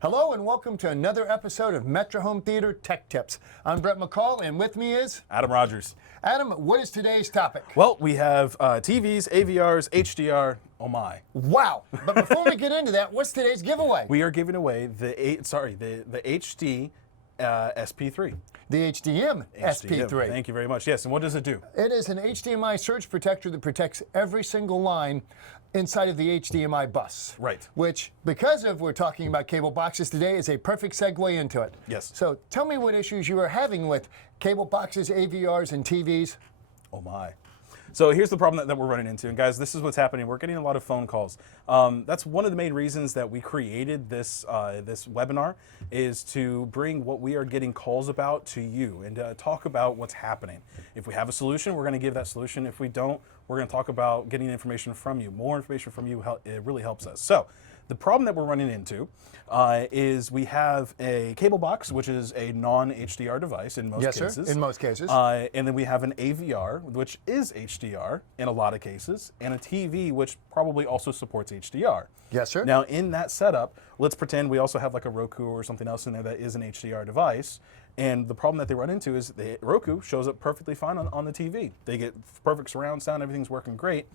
Hello and welcome to another episode of Metra Home Theater Tech Tips. I'm Brett McCall and with me is Adam Rogers. Adam, what is today's topic? Well, we have TVs, AVRs, HDR, oh my. Wow, but before we get into that, what's today's giveaway? We are giving away the HD SP3. The HDM SP3. Thank you very much. Yes, and what does it do? It is an HDMI surge protector that protects every single line inside of the HDMI bus. Right. Which, because of we're talking about cable boxes today, is a perfect segue into it. Yes. So tell me what issues you are having with cable boxes, AVRs, and TVs. Oh my. So here's the problem that we're running into. And guys, this is what's happening. We're getting a lot of phone calls. That's one of the main reasons that we created this this webinar, is to bring what we are getting calls about to you and talk about what's happening. If we have a solution, we're going to give that solution. If we don't, we're going to talk about getting information from you. More information from you, it really helps us. So the problem that we're running into is we have a cable box, which is a non-HDR device in most cases. Yes, sir, in most cases. And then we have an AVR, which is HDR in a lot of cases, and a TV, which probably also supports HDR. Yes, sir. Now, in that setup, let's pretend we also have like a Roku or something else in there that is an HDR device. And the problem that they run into is the Roku shows up perfectly fine on the TV. They get perfect surround sound, everything's working great,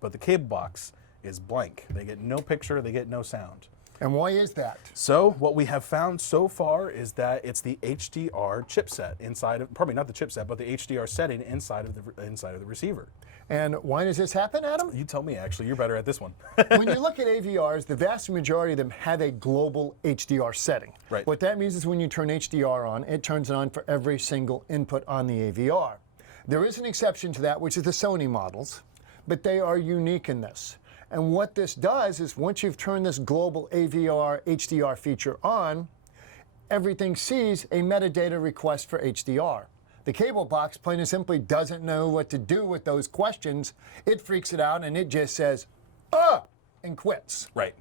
but the cable box is blank. They get no picture, they get no sound. And why is that? So what we have found so far is that it's the HDR chipset inside of, probably not the chipset, but the HDR setting inside of the receiver. And why does this happen, Adam? You tell me, actually, you're better at this one. When you look at AVRs, the vast majority of them have a global HDR setting. Right. What that means is when you turn HDR on, it turns it on for every single input on the AVR. There is an exception to that, which is the Sony models, but they are unique in this. And what this does is once you've turned this global AVR HDR feature on, everything sees a metadata request for HDR. The cable box plain and simply doesn't know what to do with those questions. It freaks it out and it just says, and quits. Right.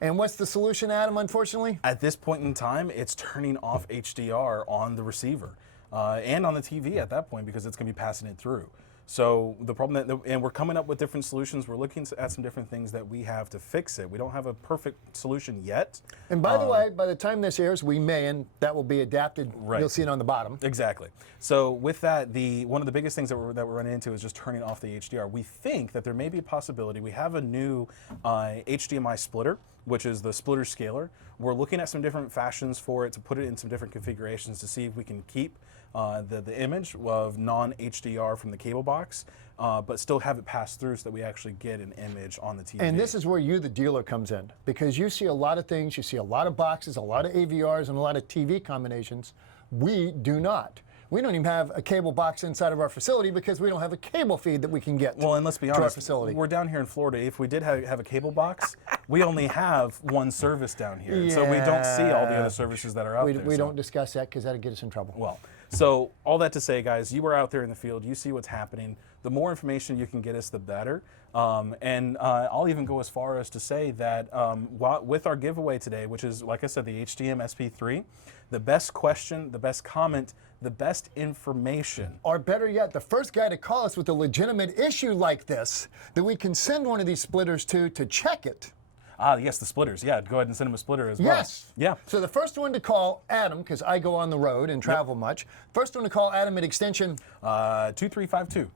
And what's the solution, Adam, unfortunately? At this point in time, it's turning off HDR on the receiver and on the TV at that point, because it's going to be passing it through. So the problem and we're coming up with different solutions. We're looking at some different things that we have to fix it. We don't have a perfect solution yet. And by the way, by the time this airs, we may, and that will be adapted. Right. You'll see it on the bottom. Exactly. So with that, one of the biggest things that we're running into is just turning off the HDR. We think that there may be a possibility. We have a new HDMI splitter, which is the splitter scaler. We're looking at some different fashions for it to put it in some different configurations to see if we can keep the image of non-HDR from the cable box, but still have it pass through so that we actually get an image on the TV. And this is where you, the dealer, comes in, because you see a lot of things. You see a lot of boxes, a lot of AVRs, and a lot of TV combinations. We do not. We don't even have a cable box inside of our facility because we don't have a cable feed that we can get. Well, and let's be to our honest, facility. We're down here in Florida. If we did have a cable box, we only have one service down here. Yeah. So we don't see all the other services that are out there. We don't discuss that because that'll get us in trouble. Well, so all that to say, guys, you are out there in the field. You see what's happening. The more information you can get us, the better. And I'll even go as far as to say that with our giveaway today, which is, like I said, the HDM SP3, the best question, the best comment, the best information. Or better yet, the first guy to call us with a legitimate issue like this that we can send one of these splitters to check it. Ah, yes, the splitters. Yeah, go ahead and send him a splitter as well. Yes. Yeah. So the first one to call Adam, because I go on the road and travel much, first one to call Adam at extension 2352.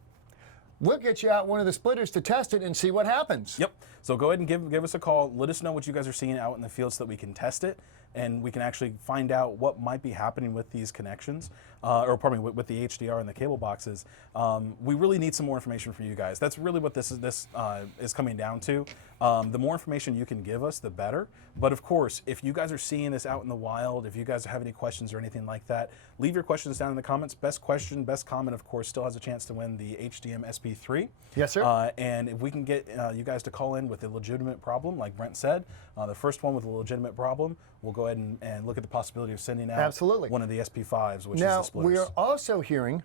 We'll get you out one of the splitters to test it and see what happens. Yep. So go ahead and give us a call. Let us know what you guys are seeing out in the field so that we can test it and we can actually find out what might be happening with these connections, or pardon me, with the HDR and the cable boxes. We really need some more information from you guys. That's really what this is coming down to. The more information you can give us, the better. But of course, if you guys are seeing this out in the wild, if you guys have any questions or anything like that, leave your questions down in the comments. Best question, best comment, of course, still has a chance to win the HDM SP3. Yes, sir. And if we can get you guys to call in with a legitimate problem, like Brent said, the first one with a legitimate problem, we'll go ahead and look at the possibility of sending out one of the SP5s, which is the splitters. We are also hearing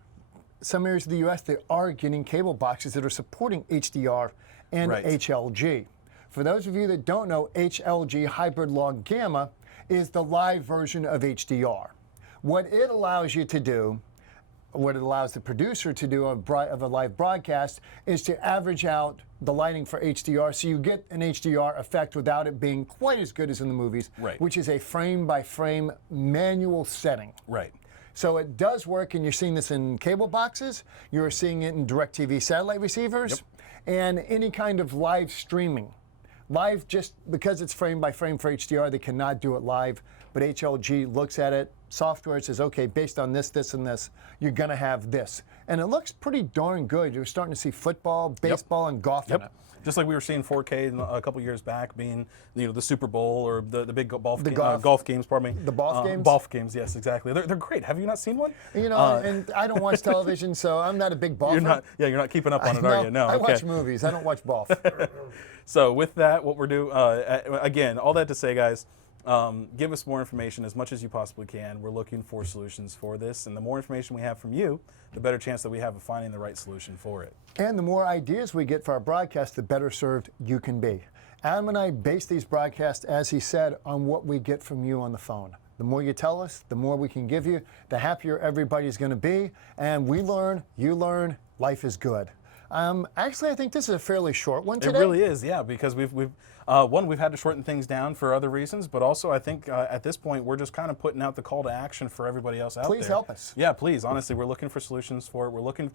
some areas of the U.S. that are getting cable boxes that are supporting HDR and HLG. For those of you that don't know, HLG, hybrid log gamma, is the live version of HDR. What it allows you to do what it allows the producer to do of a live broadcast is to average out the lighting for HDR, so you get an HDR effect without it being quite as good as in the movies, Right. which is a frame-by-frame manual setting. Right. So it does work, and you're seeing this in cable boxes, you're seeing it in DirecTV satellite receivers, and any kind of live streaming. Live, just because it's frame by frame for HDR, they cannot do it live, but HLG looks at it, software says, okay, based on this, this, and this, you're gonna have this. And it looks pretty darn good. You're starting to see football, baseball, and golf in it. Just like we were seeing 4K a couple years back, being the Super Bowl or the big golf games. Pardon me. The golf games. Golf games, yes, exactly. They're great. Have you not seen one? You know, and I don't watch television, so I'm not a big golfer. You're not keeping up on it, are you? No. I Okay. watch movies. I don't watch golf. So with that, what we're doing, again, all that to say, guys, give us more information as much as you possibly can. We're looking for solutions for this, and the more information we have from you, the better chance that we have of finding the right solution for it. And the more ideas we get for our broadcast, the better served you can be. Adam and I base these broadcasts, as he said, on what we get from you on the phone. The more you tell us, the more we can give you, the happier everybody's going to be. And we learn, you learn, life is good. Actually, I think this is a fairly short one today. It really is, yeah, because we've had to shorten things down for other reasons, but also I think at this point we're just kind of putting out the call to action for everybody else out there. Please help us. Yeah, please. Honestly, we're looking for solutions for it. We're looking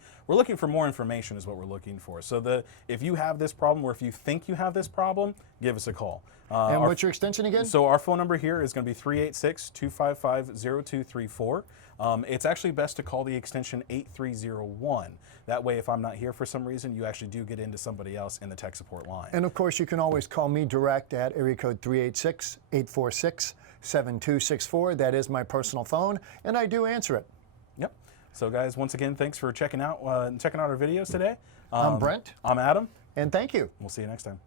for more information is what we're looking for. So if you have this problem or if you think you have this problem, give us a call. And what's your extension again? So our phone number here is going to be 386-255-0234. It's actually best to call the extension 8301. That way, if I'm not here for some reason, you actually do get into somebody else in the tech support line. And of course, you can always call me direct at area code 386-846-7264. That is my personal phone, and I do answer it. Yep. So guys, once again, thanks for checking out our videos today. I'm Brent. I'm Adam. And thank you. We'll see you next time.